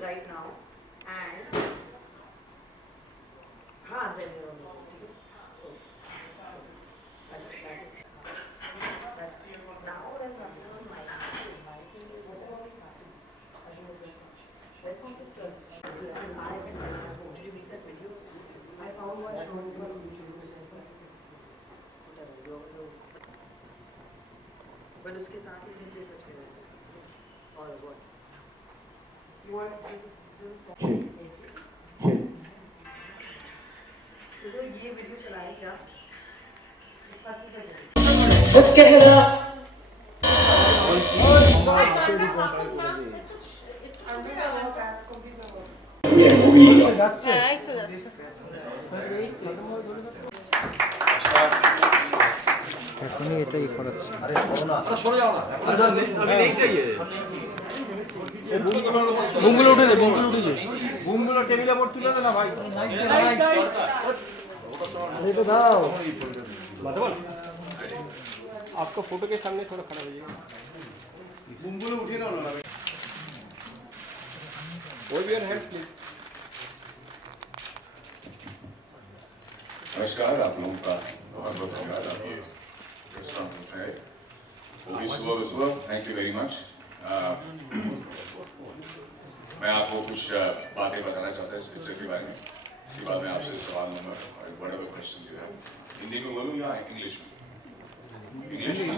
right now and हाँ then now there's nothing on my I found one showing on YouTube. But उसके साथ ही मुझे search करें और what you want this तो ये वीडियो चलाए क्या सच कह रहा এখনই এটাই করাচ্ছি। বুমগুলো উঠে দে, বুমগুলো উঠে দে, বুমগুলো টেবিলে পড় তুলে দে না ভাই। अरे तो दाओ आपका फोटो के सामने थोड़ा खड़ा रहिए। बुमगुलो उठे ना ना और भी हेल्प प्लीज। नमस्कार, आप लोगों का बहुत बहुत धन्यवाद। आप ये रेस्टोरेंट है वो भी सुबह थैंक यू वेरी मच। मैं आपको कुछ बातें बताना चाहता हूँ इस पिक्चर के बारे में। इसके बाद मैं आपसे सवाल लूँगा और एक बड़ा क्वेश्चन जो है हिंदी में बोलूँ या इंग्लिश में? इंग्लिश में I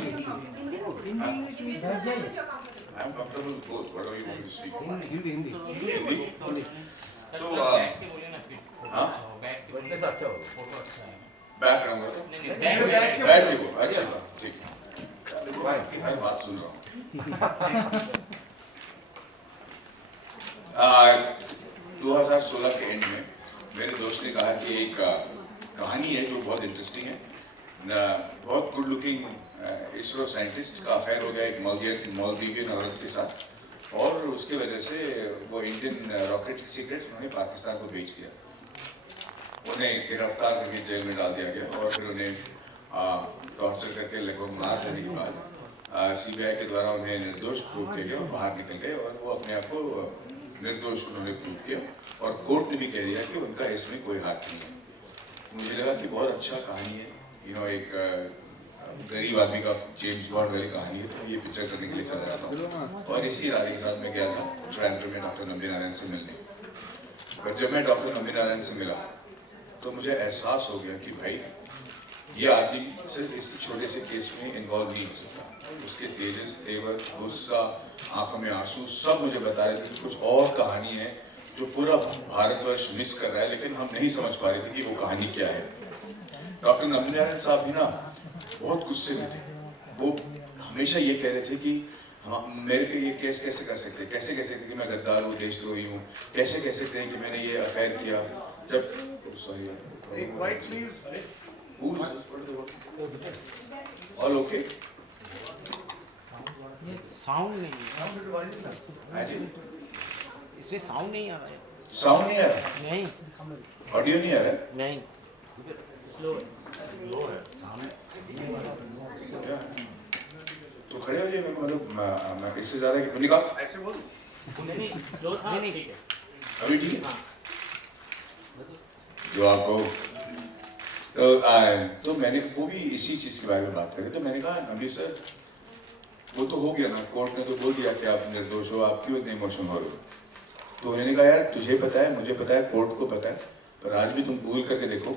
am comfortable both. What do you want to speak? Hindi. तो हाँ बैक रहूँगा तो बैक देखो। अच्छा ठीक है, देखो मैं आपकी हर बात सुन रहा हूँ। 2016 के एंड में मेरे दोस्त ने कहा कि एक कहानी है जो बहुत इंटरेस्टिंग है। बहुत गुड लुकिंग इसरो साइंटिस्ट का अफेयर हो गया एक मालदीवियन औरत के साथ और उसके वजह से वो इंडियन रॉकेट सीक्रेट्स उन्होंने पाकिस्तान को बेच दिया। उन्हें गिरफ्तार करके जेल में डाल दिया गया और फिर उन्हें टॉर्चर करके लगभग मार देने के बाद सीबीआई के द्वारा उन्हें निर्दोष प्रूव किया गया और बाहर निकल गए और वो अपने आप को निर्दोष उन्होंने प्रूव किया और कोर्ट ने भी कह दिया कि उनका इसमें कोई हाथ नहीं है। मुझे लगा कि बहुत अच्छा कहानी है, यू नो एक गरीब आदमी का जेम्स बॉन्ड वाली कहानी है, तो ये पिक्चर करने के लिए चला जाता हूँ। और इसी इरादे के साथ मैं गया था ट्रांटो में डॉक्टर नंबी नारायण से मिलने। बट जब मैं डॉक्टर नंबी नारायण से मिला तो मुझे एहसास हो गया कि भाई ये आदमी सिर्फ इस छोटे से केस में इन्वॉल्व नहीं हो सकता। उसके तेजस, तेवर, गुस्सा, आंखों में आंसू सब मुझे बता रहे थे कि कुछ और कहानी है जो पूरा भारतवर्ष मिस कर रहा है, लेकिन हम नहीं समझ पा रहे थे कि वो कहानी क्या है। डॉक्टर नंबी नारायण साहब भी ना बहुत गुस्से में थे। वो हमेशा ये कह रहे थे कि मेरे पे ये केस कैसे कर सकते हैं, कैसे कह सकते कि मैं गद्दार हूँ, देशद्रोही हूँ, कैसे कह सकते हैं कि मैंने ये अफेयर किया। जब सॉरी ऑल ओके साउंड नहीं हाँ जी इसमें साउंड नहीं आ रहा है। साउंड नहीं आ रहा है? नहीं ऑडियो नहीं आ रहा है? नहीं क्या? तो खड़े हो जाइए, मतलब मैं इससे ज़्यादा निकाल ऐसे बोल नहीं अभी ठीक है जो आपको तो मैंने वो भी इसी चीज़ के बारे में बात करी। तो मैंने कहा नबी सर वो तो हो गया ना, कोर्ट ने तो बोल दिया कि आप निर्दोष हो, आप क्यों इतने इमोशनल हो रहे हो? तो उन्होंने कहा यार तुझे पता है, मुझे पता है, कोर्ट को पता है, पर आज भी तुम गूगल करके देखो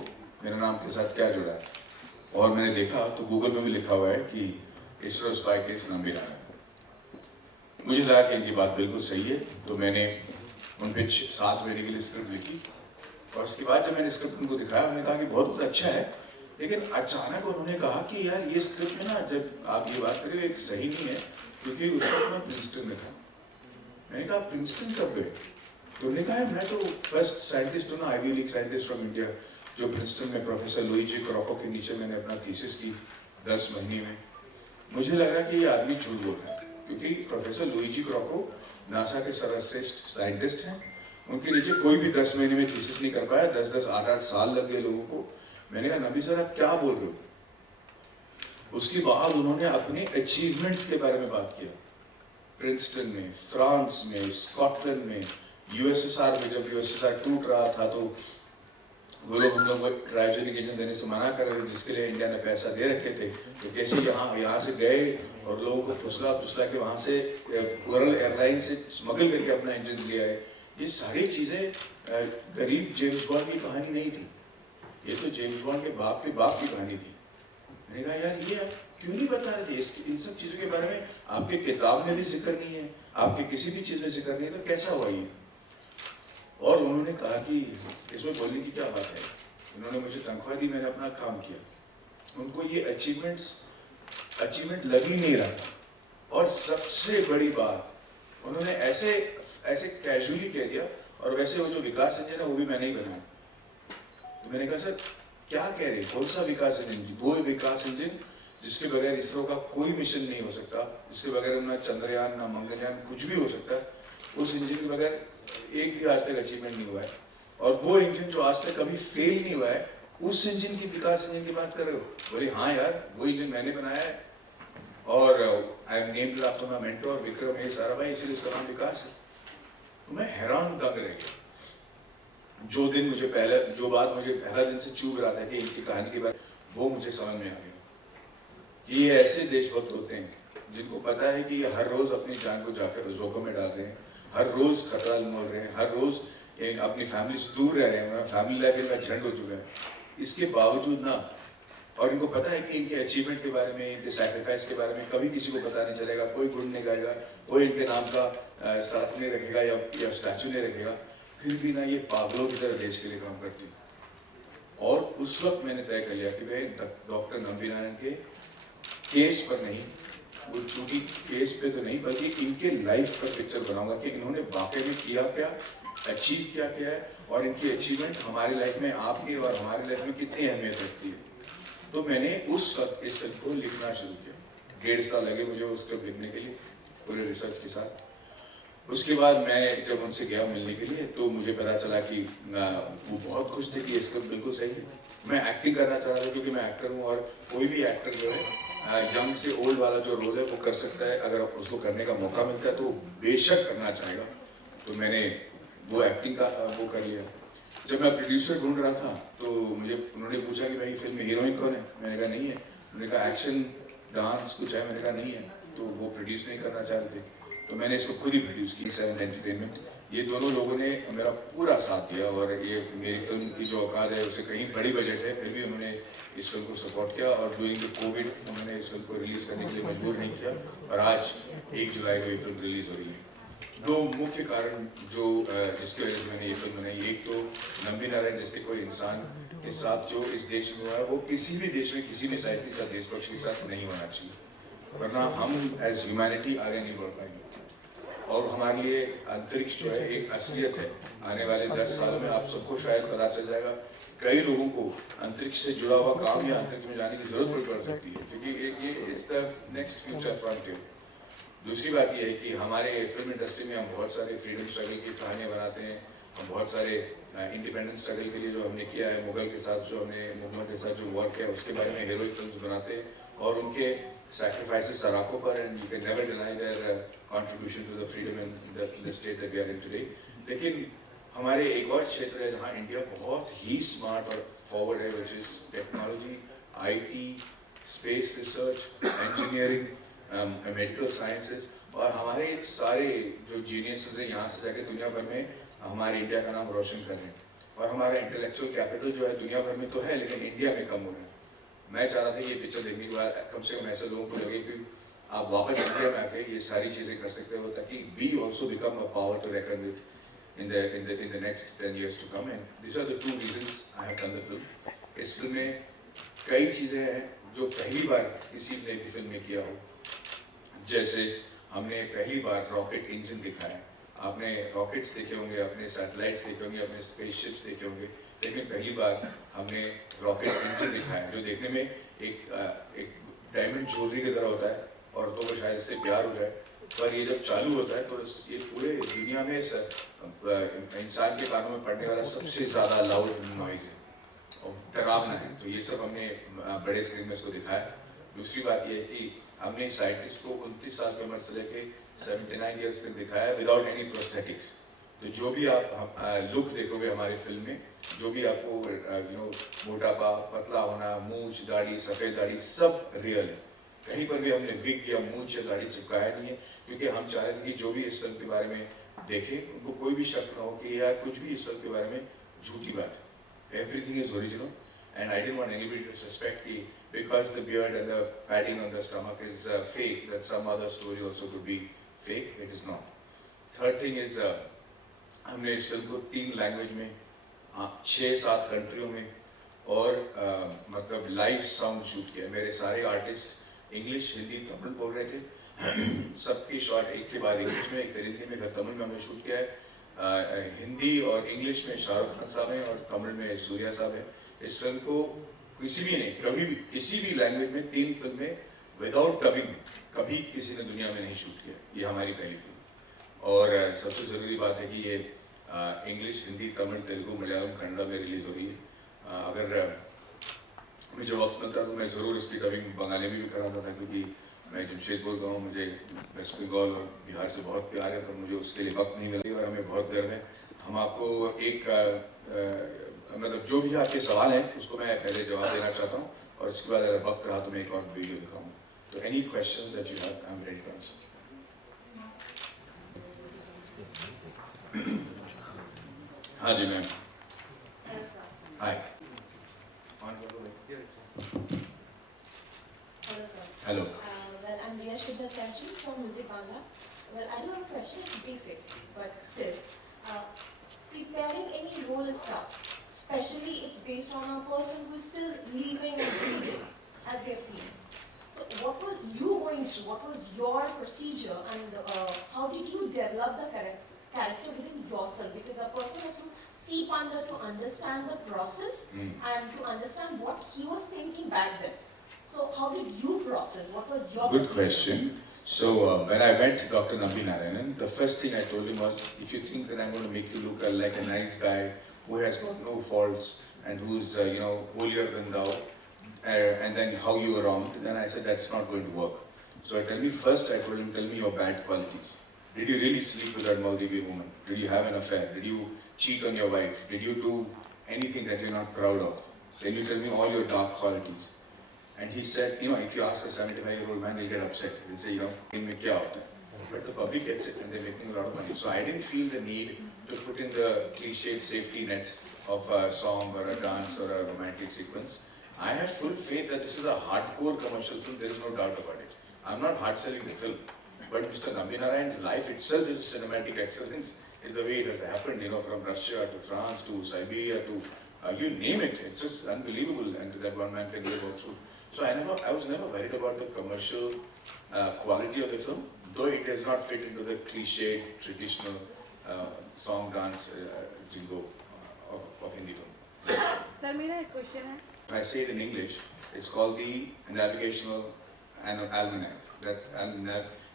मेरे नाम के साथ क्या जुड़ा है। और मैंने देखा तो गूगल में भी लिखा हुआ है कि इसरो स्पाई केस नंबी नारायण। मुझे लगा कि इनकी बात बिल्कुल सही है, तो मैंने उन पे 7 महीने के लिए स्क्रिप्ट लिखी और उसके बाद जब मैंने स्क्रिप्ट उनको दिखाया उन्होंने कहा कि बहुत अच्छा है, लेकिन अचानक उन्होंने कहा कि यार ये स्क्रिप्ट में ना जब आप ये बात करें सही नहीं है क्योंकि उस वक्त मैं प्रिंसटन में था। मैंने कहा प्रिंसटन कब गए? तो उन्होंने कहा मैं तो फर्स्ट साइंटिस्ट हूँ ना, Ivy League scientist from India, जो प्रिंसटन में प्रोफेसर लुइजी क्रॉको के नीचे मैंने अपना थीसिस की 10 महीने में। मुझे लग रहा है कि ये आदमी झूठ बोल रहा है क्योंकि प्रोफेसर लुइजी क्रॉको नासा के सर्वश्रेष्ठ साइंटिस्ट हैं, उनके नीचे कोई भी 10 महीने में थीसिस नहीं कर पाया, 10-10, 8-8 साल लग गए लोगों को। मैंने कहा नबी सर आप क्या बोल रहे हो? उसके बाद उन्होंने अपने अचीवमेंट्स के बारे में बात किया, प्रिंसटन में, फ्रांस में, स्कॉटलैंड में, यूएसएसआर में जब यूएसएसआर टूट रहा था तो वो लोग हम लोग को क्रायोजेनिक इंजन देने से मना कर रहे थे, जिसके लिए इंडिया ने पैसा दे रखे थे। तो कैसे यहाँ से गए और लोगों को फुसला के वहाँ से कोरल एयरलाइन से स्मगल करके अपना इंजन ले आए। ये सारी चीज़ें गरीब जेम्स बॉन्ड की कहानी नहीं थी, ये तो जेम्स बॉन्ड के बाप की कहानी थी। मैंने कहा यार ये आप क्यों नहीं बता रहे थे, इन सब चीज़ों के बारे में आपके किताब में भी जिक्र नहीं है, आपके किसी भी चीज़ में जिक्र नहीं है, तो कैसा हुआ ये? और उन्होंने कहा कि इसमें बोलने की क्या बात है, उन्होंने मुझे तनख्वाह दी, मैंने अपना काम किया। उनको ये अचीवमेंट लग ही नहीं रहा था। और सबसे बड़ी बात, उन्होंने ऐसे कैजुअली कह दिया, और वैसे वो जो विकास इंजन है वो भी मैंने ही बनाया। तो मैंने कहा सर क्या कह रहे हैं, कौन सा विकास इंजन? वो विकास इंजन जिसके बगैर इसरो का कोई मिशन नहीं हो सकता, जिसके बगैर ना चंद्रयान ना मंगलयान कुछ भी हो सकता है, उस इंजन के बगैर एक भी आज तक अचीवमेंट नहीं हुआ है। और वो इंजन जो आज तक कभी फेल नहीं हुआ है, उस इंजन की, विकास इंजन की बात कर रहे हो? बोले हाँ यार वो इंजन मैंने बनाया है, और I am named after my mentor Vikram A Sarabhai, इसलिए उसका नाम विकास है। तो मैं हैरान दंग रह गया। जो बात मुझे पहला दिन से चुभ रहा था कि इनकी कहानी के बाद, वो मुझे समझ में आ गया कि ये ऐसे देशभक्त होते हैं जिनको पता है कि ये हर रोज अपनी जान को जाकर जोखिम में डाल रहे हैं, हर रोज खतरा मोल रहे हैं, हर रोज अपनी फैमिली से दूर रह रहे हैं, फैमिली लाइफ इनका झंड हो चुका है। इसके बावजूद ना, और इनको पता है कि इनके अचीवमेंट के बारे में, इनके सैक्रिफाइस के बारे में कभी किसी को पता नहीं चलेगा, कोई गुण नहीं गाएगा, कोई इनके नाम का साथ नहीं रखेगा या स्टैचू नहीं रखेगा, फिर भी ना ये पागलों की तरह देश के लिए काम करती। और उस वक्त मैंने तय कर लिया कि मैं डॉक्टर नंबी नारायण के केस पर नहीं, वो चूंकि केस पे तो नहीं, बल्कि इनके लाइफ पर पिक्चर बनाऊंगा कि इन्होंने वाकई में किया क्या, अचीव क्या किया है, और इनकी अचीवमेंट हमारी लाइफ में, आपकी और हमारी लाइफ में कितनी अहमियत रखती है। तो मैंने उस वक्त इस फिल्म को लिखना शुरू किया। 1.5 साल लगे मुझे उस स्क्रिप्ट लिखने के लिए, पूरे रिसर्च के साथ। उसके बाद मैं जब उनसे गया मिलने के लिए, तो मुझे पता चला कि वो बहुत खुश थे कि ये स्क्रिप्ट बिल्कुल सही है। मैं एक्टिंग करना चाह रहा था क्योंकि मैं एक्टर हूँ, और कोई भी एक्टर जो है यंग से ओल्ड वाला जो रोल है वो कर सकता है, अगर उसको करने का मौका मिलता है तो बेशक करना चाहेगा। तो मैंने वो एक्टिंग का वो कर लिया। जब मैं प्रोड्यूसर ढूंढ रहा था तो उन्होंने पूछा कि भाई फिल्म में हीरोइन कौन है, मैंने कहा नहीं है। उन्होंने कहा एक्शन डांस कुछ है, मैंने कहा नहीं है। तो वो प्रोड्यूस नहीं करना चाह रहे थे, तो मैंने इसको खुद ही प्रोड्यूस की। 7 एंटरटेनमेंट, ये दोनों लोगों ने मेरा पूरा साथ दिया, और ये मेरी फिल्म की जो औकात है उससे कहीं बड़ी बजट है, फिर भी उन्होंने इस फिल्म को सपोर्ट किया, और ड्यूरिंग द कोविड उन्होंने इस फिल्म को रिलीज़ करने के लिए मजबूर नहीं किया, और आज 1 जुलाई को ये फिल्म रिलीज़ हो रही है। 2 मुख्य कारण जो जिसकी वजह से मैंने ये फिल्म बनाई, एक तो नंबी नारायण जैसे कोई इंसान के साथ जो इस देश में हुआ है, वो किसी भी देश में किसी भी साइड के साथ, देशपक्ष के साथ नहीं होना चाहिए, वरना हम एज ह्यूमैनिटी आगे नहीं बढ़ पाएंगे। और हमारे लिए अंतरिक्ष जो है एक असलियत है। आने वाले 10 सालों में आप सबको शायद पता चल जाएगा, कई लोगों को अंतरिक्ष से जुड़ा हुआ काम या अंतरिक्ष में जाने की जरूरत भी पड़ सकती है, क्योंकि ये is the next future frontier. दूसरी बात यह है कि हमारे फिल्म इंडस्ट्री में हम बहुत सारे फ्रीडम स्ट्रगल की कहानियाँ बनाते हैं, हम बहुत सारे इंडिपेंडेंस स्ट्रगल के लिए जो हमने किया है, मुगलों के साथ जो वर्क है उसके बारे में हीरोइक फिल्म्स बनाते हैं, और उनके सैक्रिफाइसेस सराखों पर, and you can never deny their contribution to the freedom and the state that we are in today. लेकिन हमारे एक और क्षेत्र है जहाँ इंडिया बहुत ही स्मार्ट और फॉरवर्ड है, which is technology, IT, space research, engineering, medical sciences. और हमारे सारे जो जीनियसेस हैं यहाँ से जाके दुनिया भर में हमारे इंडिया का नाम रोशन कर रहे हैं, और हमारा इंटेलेक्चुअल कैपिटल जो है दुनिया भर में तो है, लेकिन इंडिया में कम हो रहा है। मैं चाह रहा था कि ये पिक्चर देखने के बाद कम से कम ऐसे लोगों को लगे कि आप वापस इंडिया में आके ये सारी चीज़ें कर सकते हो, ताकि we also become a power to reckon with in the next 10 years to come. And these are the 2 reasons I have done the film. इस फिल्म में कई चीज़ें हैं जो पहली बार किसी ने भी फिल्म में किया हो। जैसे हमने पहली बार रॉकेट इंजन दिखाया। आपने रॉकेट्स देखे होंगे, अपने सैटेलाइट्स देखे होंगे, अपने स्पेसशिप्स देखे होंगे, लेकिन पहली बार हमने रॉकेट इंजन दिखाया, जो देखने में एक डायमंड ज्वेलरी की तरह होता है, औरतों को शायद इससे प्यार हो जाए, पर ये जब चालू होता है तो ये पूरे दुनिया में इंसान के कानों में पड़ने वाला सबसे ज़्यादा लाउड नॉइज़ है और डरावना है। तो ये सब हमने बड़े स्क्रीन में इसको दिखाया। दूसरी बात ये है कि हमने साइंटिस्ट को 29 साल की उम्र से लेके 79 ईयर्स तक दिखाया विदाउट एनी प्रोस्थेटिक्स। तो जो भी आप लुक देखोगे हमारी फिल्म में, जो भी आपको मोटापा, पतला होना, मूंछ, दाढ़ी, सफ़ेद दाढ़ी, सब रियल है। कहीं पर भी हमने विग या मूंछ या दाढ़ी चिपकाया नहीं है, क्योंकि हम चाह रहे थे कि जो भी इस फिल्म के बारे में देखे उनको कोई भी शक ना हो कि यार कुछ भी इस फिल्म के बारे में झूठी बात है। Everything is original and I didn't want anybody to suspect कि because the beard and the padding on the stomach is fake, that some other story also could be fake. It is not. Third thing is हमने इस film को 3 language में 6-7 कंट्रियों में और मतलब live sound shoot किया। मेरे सारे आर्टिस्ट इंग्लिश, हिंदी, तमिल बोल रहे थे। सबकी शॉट एक के बाद इंग्लिश में, एक फिर हिंदी में, फिर तमिल में हमने शूट किया है। हिंदी और इंग्लिश में शाहरुख खान साहब हैं और तमिल में सूर्या साहब हैं। इस फिल्म को किसी भी ने कभी भी किसी भी लैंग्वेज में 3 फिल्में विदाउट डबिंग कभी किसी ने दुनिया में नहीं शूट किया। ये हमारी पहली फिल्म है। और सबसे ज़रूरी बात है कि ये इंग्लिश, हिंदी, तमिल, तेलुगु, मलयालम, कन्नड़ा में रिलीज़ हो रही है। अगर मुझे वक्त मिलता तो मैं ज़रूर इसकी डबिंग बंगाली में भी कराता था, क्योंकि मैं जमशेदपुर का हूँ, मुझे वेस्ट बंगाल और बिहार से बहुत प्यार है, पर मुझे उसके लिए वक्त नहीं मिला और हमें बहुत गर्व है। हम आपको एक मतलब जो भी आपके सवाल हैं उसको मैं पहले जवाब देना चाहता हूँ और उसके बाद अगर वक्त रहा तो मैं एक और वीडियो दिखाऊंगा। तो any questions that you have, I am ready to answer. हाँ जी ma'am. Hi. Hello, sir. Hello. Well, I'm Riya Shuddha Chachi from Music Bangla. Well, I do have a question. It's basic, but still. Preparing any role is tough. Especially, it's based on a person who is still living and breathing, as we have seen. So, what were you going through? What was your procedure, and how did you develop the character within yourself? Because a person has to seep under to understand the process and to understand what he was thinking back then. So, how did you process? What was your Good procedure? question. So when I met Dr. Nambi Narayanan, the first thing I told him was, if you think that I'm going to make you look like a nice guy who has got no faults and who's holier than thou, and then how you are wrong, then I said that's not going to work. So I told him, tell me your bad qualities. Did you really sleep with that Maldivi woman? Did you have an affair? Did you cheat on your wife? Did you do anything that you're not proud of? Can you tell me all your dark qualities? And he said, if you ask a 75-year-old man, he'll get upset. He'll say, mein kya hota hai? But the public gets it and they're making a lot of money. So I didn't feel the need to put in the cliched safety nets of a song or a dance or a romantic sequence. I have full faith that this is a hardcore commercial film. There is no doubt about it. I'm not hard selling the film. But Mr. Nambi Narayan's life itself is a cinematic excellence in the way it has happened, from Russia to France to Siberia to you name it. It's just unbelievable, and that one man can live all through. So I was never worried about the commercial quality of the film, though it does not fit into the cliched, traditional song dance jingo of Hindi film. Sir, मेरा एक question है. If I say it in English, it's called the Navigational Almanac. That's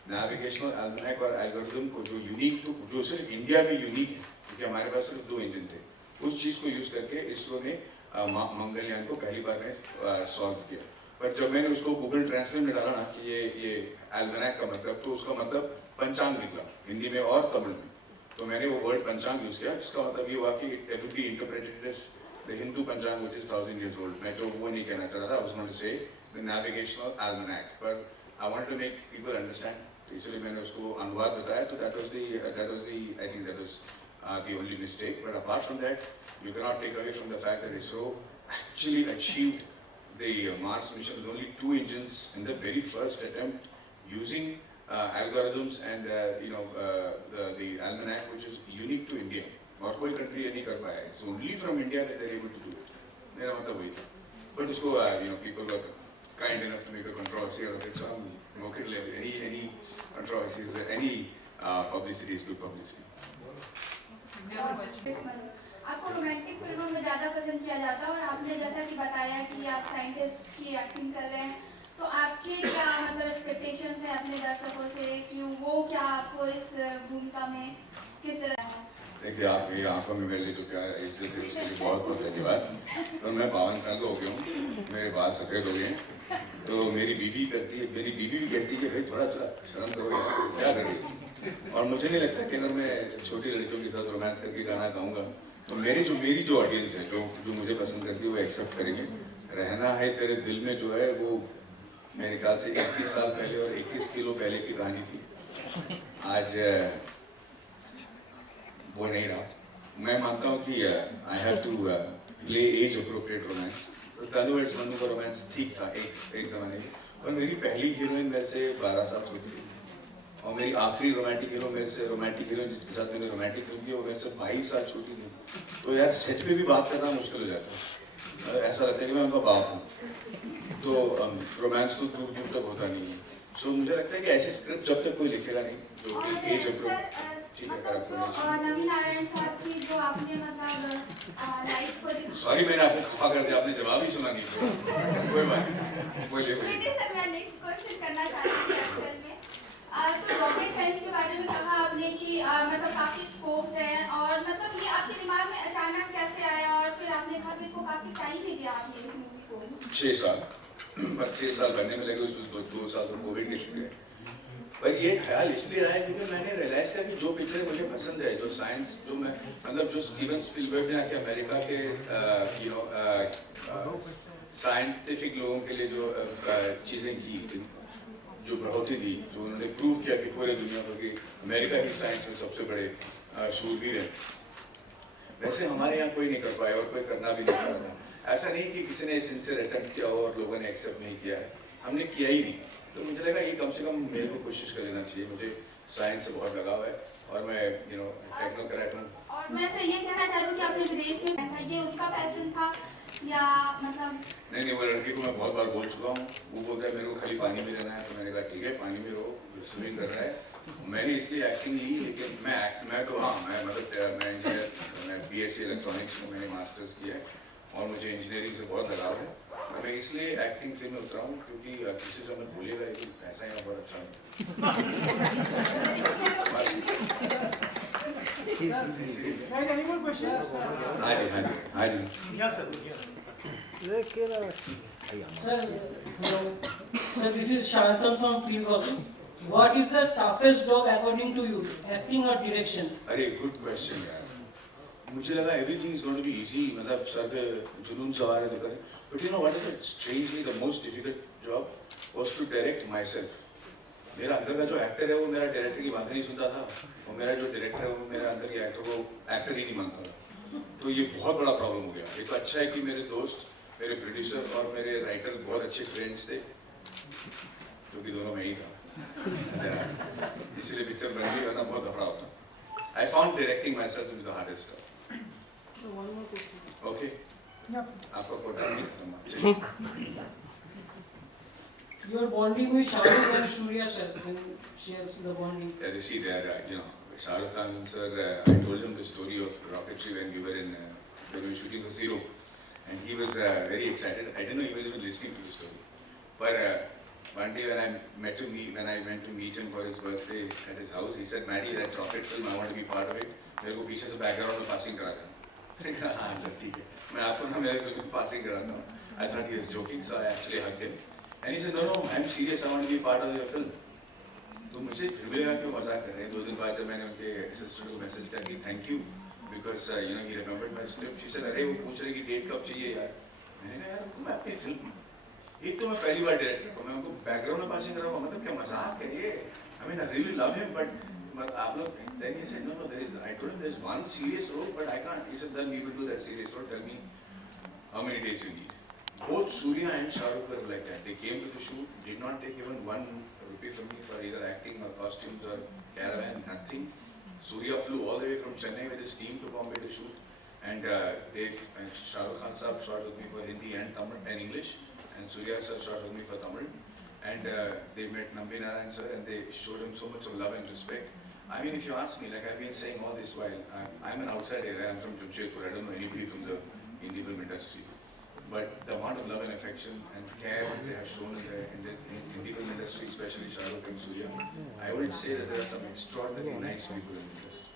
Navigational Almanac और algorithm को जो unique तो जो सिर्फ India में unique है, क्योंकि हमारे पास सिर्फ 2 इंजन थे, उस चीज़ को यूज़ करके इसरो ने मंगलयान को पहली बार में सॉल्व किया। पर जब मैंने उसको गूगल ट्रांसलेट में डाला ना कि ये एल्मैनाक का मतलब, तो उसका मतलब पंचांग निकला हिंदी में और तमिल में। तो मैंने वो वर्ड पंचांग यूज़ किया, जिसका मतलब ये हुआ कि everybody interpreted as the Hindu panchang which is 1000 years old। मैं जो वो नहीं कहना चाह रहा था, I was going to say the navigational almanac, but I wanted to make people understand, तो इसलिए मैंने उसको अनुवाद बताया। तो that was the I think that was the only mistake. But apart from that, you cannot take away from the fact that ISRO actually achieved the Mars mission with only 2 engines in the very first attempt, using algorithms and the almanac, which is unique to India. और कोई country ये नहीं कर पाया। It's only from India that they're able to do it. मेरा मतलब वही था। But उसको people were kind enough to make a controversy out of it, so I'm okay to leave any controversies, any publicity is good publicity. आपको romantic फिल्मों में ज़्यादा पसंद किया जाता है और आपने जैसा कि बताया कि आप साइंटिस्ट की एक्टिंग कर रहे हैं, तो आपके क्या मतलब एक्सपेक्टेशंस हैं अपने दर्शकों से कि वो क्या आपको इस भूमिका में किस तरह है? देखिए, आपकी आंखों में मेरे लिए जो प्यार है इसलिए उसके लिए बहुत बहुत धन्यवाद। और मैं 52 साल का हो गया हूँ, मेरे बाल सफ़ेद हो गए हैं, तो मेरी बीवी भी कहती है कि भाई थोड़ा शर्म करो यार, क्या करोगे। और मुझे नहीं लगता कि अगर मैं छोटी लड़कियों के साथ रोमांस करके गाना गाऊंगा तो मेरी जो ऑडियंस है जो मुझे पसंद करती है वो एक्सेप्ट करेंगे। रहना है तेरे दिल में जो है वो मेरे ख्याल से 21 साल पहले और 21 किलो पहले की कहानी थी। आज वो नहीं रहा। मैं मानता हूँ कि I have to play as appropriate romance. तो तनु एड्स मनु का रोमांस ठीक था एक जमाने में, पर मेरी पहली हीरोइन मेरे से 12 साल छोटी थी और मेरी आखिरी रोमांटिक हीरोइन जिसके साथ मैंने रोमांटिक फिल्म की वो मेरे से 22 साल छोटी थी। तो यार सेट पे भी बात करना मुश्किल हो जाता है, ऐसा लगता है कि मैं उनका बाप हूँ। तो रोमांस तो दूर दूर तक होता नहीं है। सो मुझे लगता है कि ऐसी स्क्रिप्ट जब तक कोई लिखेगा नहीं जो कि एज अप्रोप्रिएट ठीक है नवीन नारायण साहब की जो आपने मतलब लाइफ को सॉरी मैंने आपको खफा कर दिया, आपने जवाब ही सुना नहीं। कोई बात नहीं, बोलिए बोलिए। सर मैं नेक्स्ट क्वेश्चन करना चाहती हूँ एक्चुअल में। तो रॉकेट साइंस के बारे में कहा आपने कि मतलब काफ़ी स्कोप्स हैं और मतलब ये आपके दिमाग में अचानक कैसे आया और फिर आपने कहा कि इसको काफ़ी टाइम भी दिया आपने इस मूवी को? 6 साल, पर 6 साल बनने में लगे, उसमें 2 साल तो कोविड के चुके हैं। पर ये ख्याल इसलिए आया क्योंकि मैंने रियलाइज किया कि जो पिक्चरें मुझे पसंद है, जो साइंस जो मैं मतलब जो स्टीवन स्पिलबर्ग ने आके अमेरिका के साइंटिफिक लोगों के लिए जो चीज़ें की, जो बढ़ोतरी दी, जो उन्होंने प्रूव किया कि पूरे दुनिया को कि अमेरिका ही साइंस में सबसे बड़े शूरवीर हैं, वैसे हमारे यहाँ कोई नहीं कर पाया और कोई करना भी नहीं चाह रहा था। ऐसा नहीं कि किसी ने सिंसियर अटेम्प्ट किया हो और लोगों ने एक्सेप्ट नहीं किया है, हमने किया ही नहीं। तो मुझे लगा ये कम से कम मेरे को कोशिश कर लेना चाहिए। मुझे साइंस से बहुत लगाव है और मैं टेक्नोक्रेट हूँ। और मैं सर ये कहना चाहती हूँ कि आपने विदेश में पढ़ा, ये उसका पैशन था या मतलब? नहीं, वो लड़की को मैं बहुत बार बोल चुका हूँ। वो बोलता है मेरे को खाली पानी में रहना है, तो मैंने कहा ठीक है पानी में रहो, स्विमिंग कर रहा है। मैंने इसलिए एक्टिंग ली, लेकिन मैं तो हाँ मैं इंजीनियर, मैं BSc इलेक्ट्रॉनिक्स में मैंने मास्टर्स किया है और मुझे इंजीनियरिंग से बहुत लगाव है। मैं इसलिए एक्टिंग फील्ड में उतरा हूँ क्योंकि किसी से मैं बोलेगा कि पैसा यहाँ बहुत अच्छा मिलता है। हाँ जी। Sir, this is Sharatham from Film Gossip. What is the toughest job according to you, acting or direction? अरे गुड क्वेश्चन यार। मुझे लगा everything is going to be easy, मतलब सर पे जुनून सवार है तो करें। But you know what is it strangely the most difficult job was to direct myself. मेरा अंदर का जो एक्टर है वो मेरा डायरेक्टर की बात नहीं सुनता था और मेरा जो डायरेक्टर है वो मेरा अंदर के एक्टर को एक्टर ही नहीं मानता था। तो ये बहुत बड़ा प्रॉब्लम हो गया। ये तो अच्छा है कि मेरे दोस्त, मेरे प्रोड्यूसर और मेरे राइटर बहुत अच्छे फ्रेंड्स थे, जो कि दोनों में ही था। इसलिए पिक्चर बन गई, वरना बहुत लफड़ा होता। I found directing myself to be the hardest stuff. Okay. आपका कोटा नहीं खत्म। Your bonding with Shah Rukh and Surya sir, shares the bonding. Yeah, they see that Shah Rukh Khan sir, I told him the story of rocketry when we were shooting for Zero, and he was very excited. I didn't know he was even listening to the story. But one day when I went to meet him for his birthday at his house, he said, "Maddie, that rocket film, I want to be part of it. मेरे को पीछे से background में passing करा देना।" हाँ sir ठीक है, मैं आपको ना मेरे फिल्म की पासिंग कराता हूँ। I thought he was joking, so I actually hugged him. And he said, "No, I'm serious. I want to be part of your film." तो मुझे फिर भी लगा क्यों मजाक कर रहे हैं। 2 दिन बाद जब मैंने उनके असिस्टेंट को मैसेज किया कि thank you because he remembered my script. She said, "अरे वो पूछ रहे कि डेट कब चाहिए यार।" मैंने कहा यार उनको मैं अपनी फिल्म, एक तो मैं पहली बार डायरेक्टर को मैं उनको बैकग्राउंड में पासिंग कराऊंगा, मतलब क्या मजाक है ये। I mean I really love him, but आप लोग, then he said, no, I told him there is one serious role, but I can't. He said, then we will do that serious role. Tell me how many days you need. Both Surya and Shah Rukh were like that. They came to the shoot, did not take even 1 rupee from me for either acting or costumes or caravan, nothing. Surya flew all the way from Chennai with his team to Bombay to shoot, and Shah Rukh Khan sahab shot with me for Hindi and Tamil and English, and Surya sir shot with me for Tamil, and they met Nambi Narayan sir and they showed him so much of love and respect. I mean, if you ask me, like I've been saying all this while, I'm an outsider. I'm from Jamshedpur. I don't know anybody from the Hindi film industry. But the amount of love and affection and care that they have shown in the Hindi film industry, especially Shah Rukh and Surya, I would say that there are some extraordinarily nice people in the industry.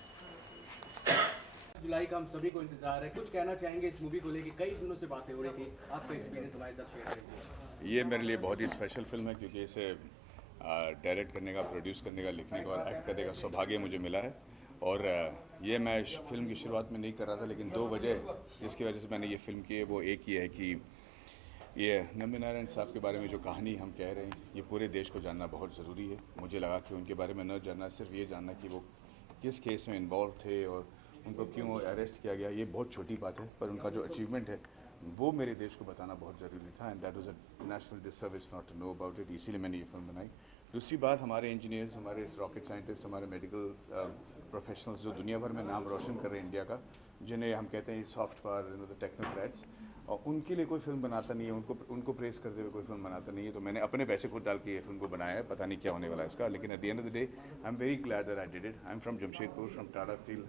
जुलाई का हम सभी को इंतजार है। कुछ कहना चाहेंगे इस मूवी को लेकर? कई दिनों से बातें हो रही थी, आपका एक्सपीरियंस हमारे साथ शेयर करेंगे। ये मेरे लिए बहुत ही स्पेशल फिल्म है क्योंकि इसे डायरेक्ट करने का, प्रोड्यूस करने का, लिखने का और एक्ट करने का सौभाग्य मुझे मिला है। और ये मैं फिल्म की शुरुआत में नहीं कर रहा था, लेकिन 2 वजह जिसकी वजह से मैंने ये फिल्म की है वो एक ही है कि ये नंबी नारायण साहब के बारे में जो कहानी हम कह रहे हैं ये पूरे देश को जानना बहुत ज़रूरी है। मुझे लगा कि उनके बारे में न जानना, सिर्फ ये जानना कि वो किस केस में इन्वॉल्व थे और उनको क्यों अरेस्ट किया गया, ये बहुत छोटी बात है, पर उनका जो अचीवमेंट है वो मेरे देश को बताना बहुत ज़रूरी था। And that was a national disservice not to know about it, इसीलिए मैंने ये फिल्म बनाई। दूसरी बात, हमारे इंजीनियर्स, हमारे रॉकेट साइंटिस्ट, हमारे मेडिकल प्रोफेशनल्स जो दुनिया भर में नाम रोशन कर रहे हैं इंडिया का, जिन्हें हम कहते हैं सॉफ्ट पावर, द टेक्नोक्रेट्स, और उनके लिए कोई फिल्म बनाता नहीं है, उनको प्रेस करते हुए कोई फिल्म बनाता नहीं है। तो मैंने अपने पैसे खुद डाल के ये फिल्म को बनाया है, पता नहीं क्या होने वाला है इसका, लेकिन at the end of the day I am very glad that I did it. I am from Jamshedpur, from Tata steel,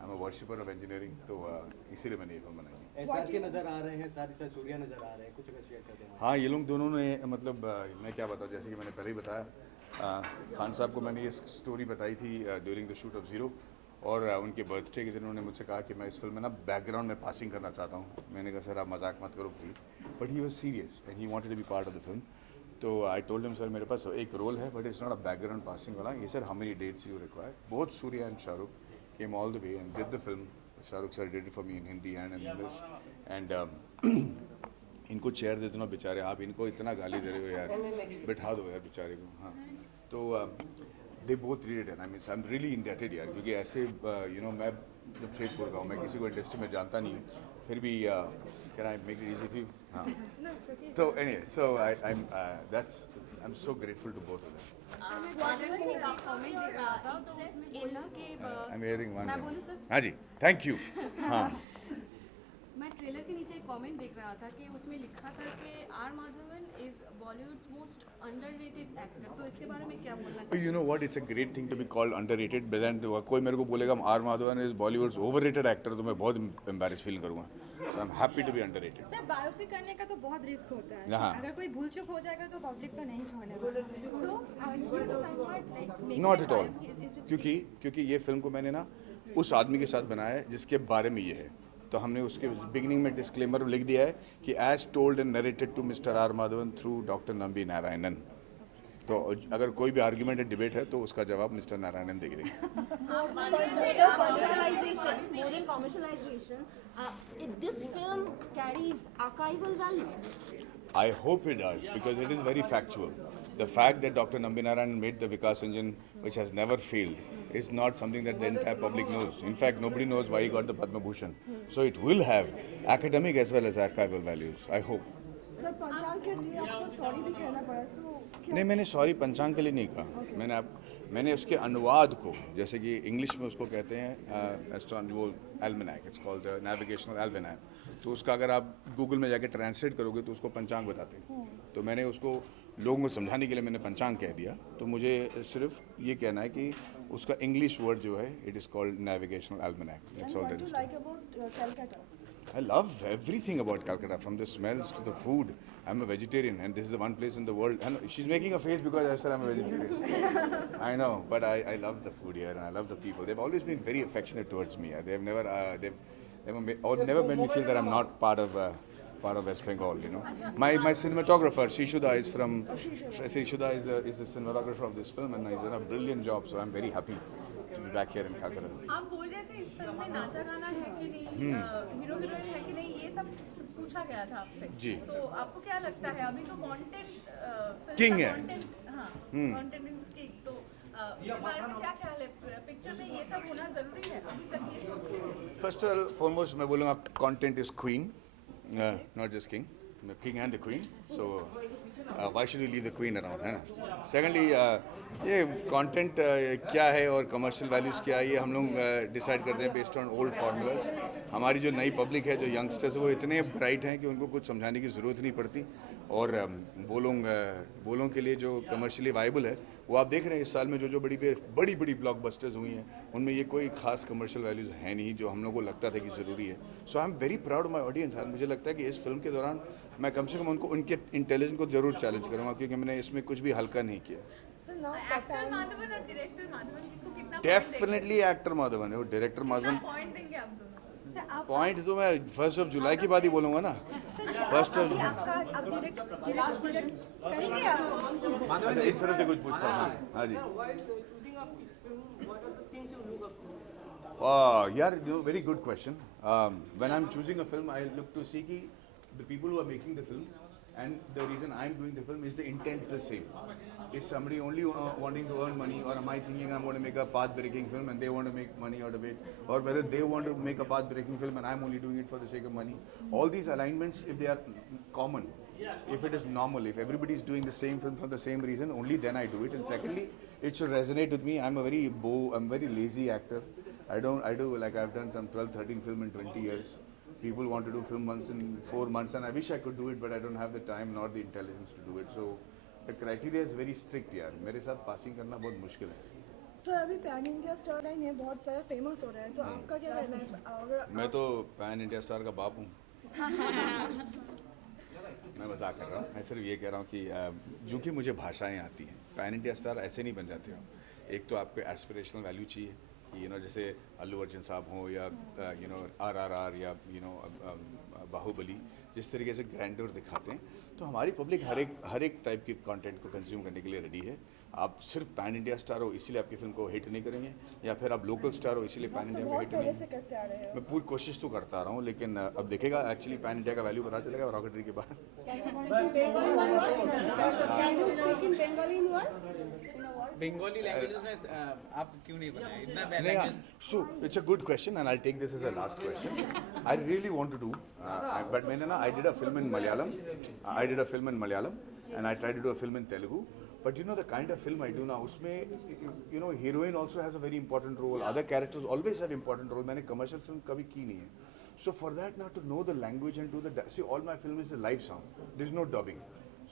I am a worshipper of engineering, तो इसीलिए मैंने ये फिल्म बनाई है। एसआर के नज़र आ रहे हैं, साथ ही साथ सूर्या नज़र आ रहे हैं, कुछ अगर शेयर कर दें। हाँ, ये लोग दोनों ने मतलब मैं क्या बताऊँ, जैसे कि मैंने पहले ही बताया, खान साहब को मैंने ये स्टोरी बताई थी during the shoot of zero, और उनके बर्थडे के दिन उन्होंने मुझसे कहा कि मैं इस फिल्म में ना बैकग्राउंड में पासिंग करना चाहता हूँ। मैंने कहा सर आप मजाक मत करो please, but he was serious and he wanted to be part of the film. तो आई टोल्ड हिम सर मेरे पास एक रोल है but it's not a background passing वाला। ये sir how many dates you require. Both Surya and Shahrukh came all the way and did the film. Shahrukh sir did it for me in Hindi and in English. And इनको chair दे दो ना बेचारे, आप इनको इतना गाली दे रहे हो यार, बिठा दो यार बेचारे को। हाँ, तो they both read and I mean I am really indebted यार, क्योंकि ऐसे यू नो मैं जमशेदपुर का हूँ, मैं किसी को इंडस्ट्री में जानता नहीं हूँ, फिर भी can I make it easy for you? हाँ, so anyway, so I'm so grateful to both of them. Comment देख रहा था तो उसमें बोला कि I'm hearing one. मैं बोलूं सर? हाँ जी, thank you. हाँ, मैं ट्रेलर के नीचे एक कमेंट देख रहा था कि उसमें लिखा था कि R Madhavan is Bollywood's most underrated actor, तो इसके बारे में क्या बोलना चाहिए? you know what? It's a great thing to be called underrated. But then कोई मेरे को बोलेगा R Madhavan is Bollywood's overrated actor, तो मैं बहुत एम्बैरेस फील करूँगा। So I'm happy to be underrated. Sir biopic करने का तो बहुत रिस्क होता है, हाँ। अगर कोई भूल चूक हो जाएगा तो पब्लिक तो नहीं छोड़ने वाला। Not at all. क्योंकि ये फिल्म को मैंने ना उस आदमी के साथ बनाया है जिसके बारे में ये है। तो हमने उसके बिगिनिंग में डिस्क्लेमर लिख दिया है कि as told and narrated to mister R Madhavan through doctor Nambi Narayanan. तो अगर कोई भी आर्ग्यूमेंट है, डिबेट है, तो उसका जवाब मिस्टर नारायणन देंगे। More than commercialization, this film carries archival value. I hope it does, because it is very factual. The fact that Dr. Nambi Narayanan made the Vikas engine, which has never failed, is not something that the entire public knows. In fact, nobody knows why he got the Padma Bhushan. So it will have academic as well as archival values, I hope. Sir पंचांग के लिए आपको sorry भी कहना पड़ा, नहीं, मैंने sorry पंचांग के लिए नहीं कहा। मैंने उसके अनुवाद को, जैसे कि इंग्लिश में उसको कहते हैं एस्ट्रॉन वो एल्मेनाक, इट्स कॉल्ड नेविगेशनल एल्मेनाक, तो उसका अगर आप गूगल में जाके ट्रांसलेट करोगे तो उसको पंचांग बताते हैं। तो मैंने उसको लोगों को समझाने के लिए मैंने पंचांग कह दिया। तो मुझे सिर्फ ये कहना है कि उसका इंग्लिश वर्ड जो है it is called navigational almanac. That's all that is. I love everything about Calcutta, from the smells to the food. I'm a vegetarian, and this is the one place in the world. And she's making a face because I said I'm a vegetarian. I know, but I love the food here, and I love the people. They've always been very affectionate towards me. They've never made me feel that I'm not part of West Bengal. You know, my cinematographer Shishuda is from. Shishuda is the cinematographer of this film, and he's done a brilliant job. So I'm very happy to be back here in Calcutta. आप बोल रहे थे इस film में नाचा गाना है कि नहीं, हीरो हीरोइन है कि नहीं, ये सब पूछा गया था आपसे जी। तो आपको क्या लगता है अभी तो कंटेंट King है। कंटेंट इज किंग, तो इसके बारे में क्या ख्याल है? पिक्चर में ये सब होना जरूरी है? अभी तक ये सोचते हैं? First of all, foremost, मैं बोलूँगा content is queen, not just king. The king and the queen. So why should we leave the queen around, है ना? Secondly, ये content क्या है और commercial values क्या है, ये हम लोग decide करते हैं based on old formulas. हमारी जो नई public है, जो youngsters है, वो इतने bright हैं कि उनको कुछ समझाने की ज़रूरत नहीं पड़ती। और वो लोगों के लिए जो commercially viable है, वो आप देख रहे हैं इस साल में जो बड़ी ब्लॉकबस्टर्स हुई हैं, उनमें ये कोई खास कमर्शियल वैल्यूज़ है नहीं जो हम लोग को लगता था कि ज़रूरी है। So I am very proud of my audience. मुझे लगता है कि इस फिल्म के दौरान मैं कम से कम उनके इंटेलिजेंस को जरूर चैलेंज करूँगा, क्योंकि मैंने इसमें कुछ भी हल्का नहीं किया। एक्टर माधवन और डायरेक्टर माधवन, किसको कितना डेफिनेटली एक्टर माधवन है, वो डायरेक्टर माधवन। पॉइंट देंगे आप दोनों? आप पॉइंट तो मैं 1 जुलाई की बात ही बोलूँगा ना। फर्स्ट ऑफ आपका आप डायरेक्ट करेंगे आप? अच्छा, इस तरह से कुछ पूछता हूँ। हाँ जी। While choosing a film, what are the things you look up to? Yeah, very good question. When I'm choosing a film, I look to see ki the people who are making the film and the reason I'm doing the film is the intent the same. Is somebody only wanting to earn money, or am I thinking I'm going to make a path-breaking film and they want to make money out of it, or whether they want to make a path-breaking film and I'm only doing it for the sake of money? All these alignments, if they are common, if it is normal, if everybody is doing the same film for the same reason, only then I do it. And secondly, it should resonate with me. I'm very lazy actor. I do like I've done some 12, 13 film in 20 years. People want to do film once in 4 months, and I wish I could do it, but I don't have the time nor the intelligence to do it. So the criteria is very strict यार. मेरे साथ passing करना बहुत मुश्किल है. Sir अभी pan India star line है, बहुत सारा फेमस हो रहा है, तो आपका क्या कहना है? अगर मैं तो पैन इंडिया स्टार का बाप हूँ. मैं मजाक कर रहा हूँ. मैं सिर्फ ये कह रहा हूँ कि जो कि मुझे भाषाएं आती हैं, पैन इंडिया स्टार ऐसे नहीं बन जाते हो. एक तो आपको एस्पिरेशनल वैल्यू चाहिए कि जैसे अल्लू अर्जुन साहब हों या RRR या बाहुबली, जिस तरीके से ग्रैंडर दिखाते हैं, तो हमारी पब्लिक हर एक टाइप के कंटेंट को कंज्यूम करने के लिए रेडी है. आप सिर्फ पैन इंडिया स्टार हो इसीलिए आपकी फिल्म को हिट नहीं करेंगे, या फिर आप लोकल स्टार हो इसीलिए पैन इंडिया में हिट नहीं. करते आ रहे हैं। मैं पूरी कोशिश तो करता रहा हूँ, लेकिन अब देखेगा एक्चुअली पैन इंडिया का वैल्यू पता चलेगा रॉकेटरी के बाद. बंगाली लैंग्वेज में आप क्यों नहीं बनाए इतना बैड नहीं, language? so it's a good question and I'll take this as a last question. I really want to do, but मैंने ना I did a film in Malayalam. And I tried to do a film in Telugu. But the kind of film I do now, उसमें heroine also has a very important role. Other characters always have important role. मैंने commercial film कभी की नहीं है. So for that now to know the language and do see all my film is the live sound. There's no dubbing.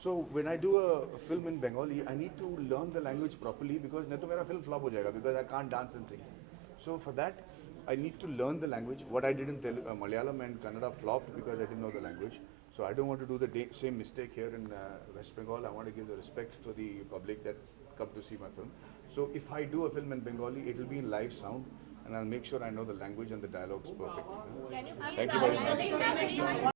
So when I do a film in Bengali, I need to learn the language properly because नहीं तो मेरा film flop हो जाएगा because I can't dance and sing. So for that, I need to learn the language. What I did in Malayalam and Kannada flopped because I didn't know the language. So I don't want to do the same mistake here in West Bengal. I want to give the respect to the public that come to see my film. So if I do a film in Bengali, it will be in live sound, and I'll make sure I know the language and the dialogues perfectly. Thank you very much.